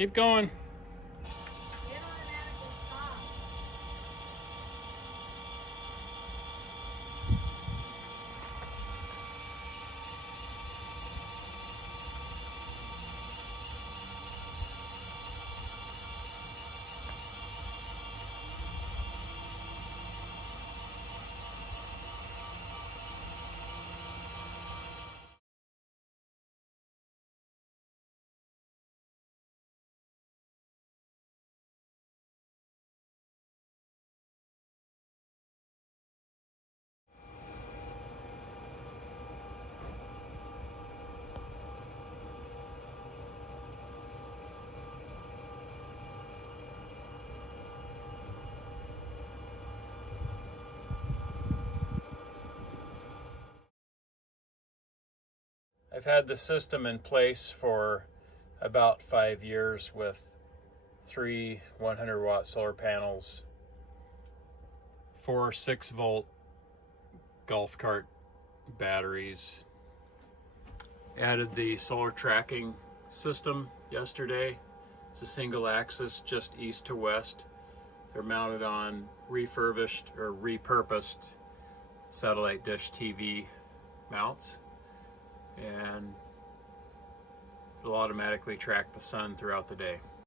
Keep going. It automatically stops. I've had the system in place for about 5 years with 3 100-watt solar panels, 4 6-volt golf cart batteries. Added the solar tracking system yesterday. It's a single axis, just east to west. They're mounted on refurbished or repurposed satellite dish TV mounts, and it'll automatically track the sun throughout the day.